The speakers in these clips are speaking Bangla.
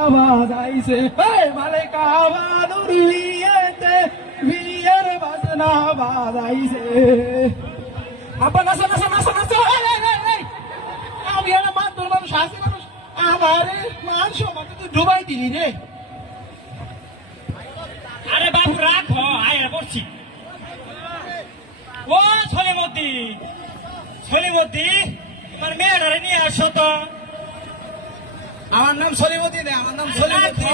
আওয়াজ আইছে মালেকা বানুরিয়েতে বিয়ের বাজনা বাজাইছে। আব্বা নাচো নাচো নাচো নাচো, আমি একটা মাত্র মানুষ হাসি মানুষ, আমারে মান সম্মান তুই ডুবাই দিলি রে। আরে বাবু রাখো, আয় বলছি। ও সলিমদ্দি, সলিমদ্দি, তোমার মেয়েটারে নিয়ে আসো তো। আমার নাম সলিমদ্দি রে, আমার নাম সলিমদ্দি।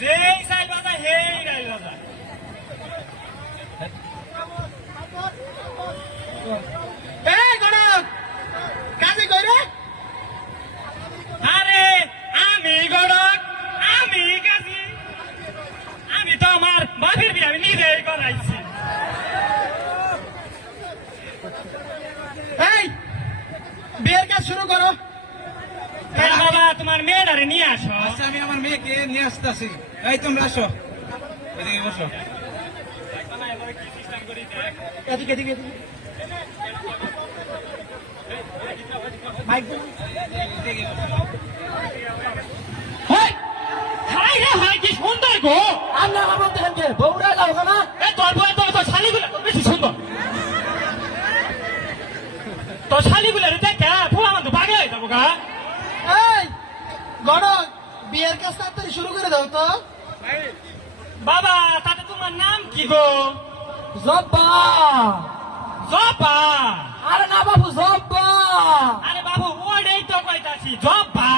যেই সাইল বাজায় হেই রাইল বাজায়। এই গণক কাজে কই রে? আরে আমি গড়ক, আমি কাজী, আমি তো আমার বাপের বিয়ে আমি নিজেই করাইছি। এই বিয়ের কাজ শুরু করো। তাহলে বাবা তোমার মেয়েটারে নিয়ে আসো। আচ্ছা আমি আমার মেয়েকে নিয়ে আসতেছি। এই তোমরা আসো, এদিকে বসো। এদিকে এদিকে এদিকে। মাইক দে। এদিকে বসো। হেই, হাই রে হাই, কি সুন্দর গো। আমরা আমার দেখেন কে বউরা যাবো না? এ তোর বই তোর শালিগুলো তো বেশি সুন্দর। তোর শালিগুলো দেখে ফুলা মানে বাগে হয়ে যাবো গা। এই গণক বিয়ের কাজ তাড়াতাড়ি শুরু করে দাও তো। বাবা তাতে তোমার নাম কি গো? জব্বা। জব্বা। আরে না বাবু জব্বা। আরে বাবু ওটাই তো কইতাছি, জব্বা।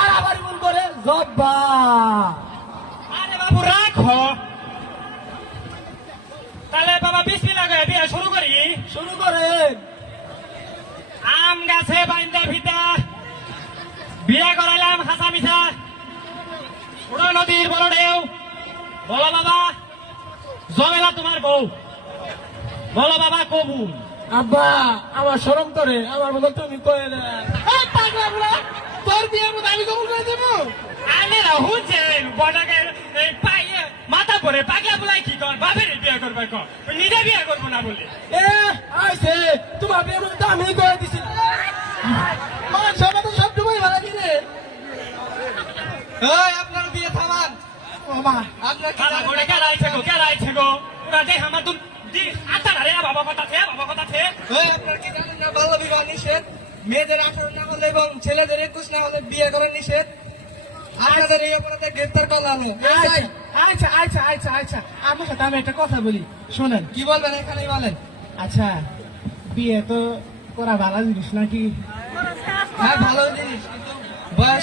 আর আবার মন করে জব্বা। আরে বাবু রাখো। তাহলে বাবা বিসমিল্লাহ করে বিয়ে শুরু করি। শুরু করে। আম গাছে বাইন্দা ফিতা বিয়ে করাইলাম হাসা মিশা, ছোট নদীর বড় ঢেউ। বলো বাবা জমেলা তোমার বউ, বলো বাবা কবুল। আব্বা আমার শরম করে, আমার বলো তুমি কয়ে দে। এই পাগলা বুড়া, তোর বিয়ের মধ্যে আমি কবুল করে দেবো? আরে হুনছেন বটাকের এই পায়ে মাথা পরে পাগলা বুলাই কি কর, বাপের বিয়ে করবে কর, নিজে বিয়ে করবো না বলে। এ আইছে তোমার বিয়ের মধ্যে আমি করে দিছি। মান সবাই তো সব ডুবাই ভাড়া দিলে। এই আপনার বিয়ে থামান। বাবা আপনার কি খালা করে কেলাইছে গো, কেলাইছে গো। ওরা যে আমার তুম আচ্ছা রে বাবা কথা থে, বাবা কথা থে। এই আপনার কি জানেন না বাল্য বিবাহ নিষেধ? মেয়েদের 18 না হলে এবং ছেলেদের 21 না হলে বিয়ে করা নিষেধ। আপনাদের এই অপরাধে গ্রেফতার করা হলো। আচ্ছা আচ্ছা আচ্ছা আচ্ছা আমার সাথে আমি একটা কথা বলি শোনেন। কি বলবেন এখানেই বলেন। আচ্ছা বিয়ে তো করা ভালো জিনিস নাকি? হ্যাঁ ভালো জিনিস, কিন্তু বয়স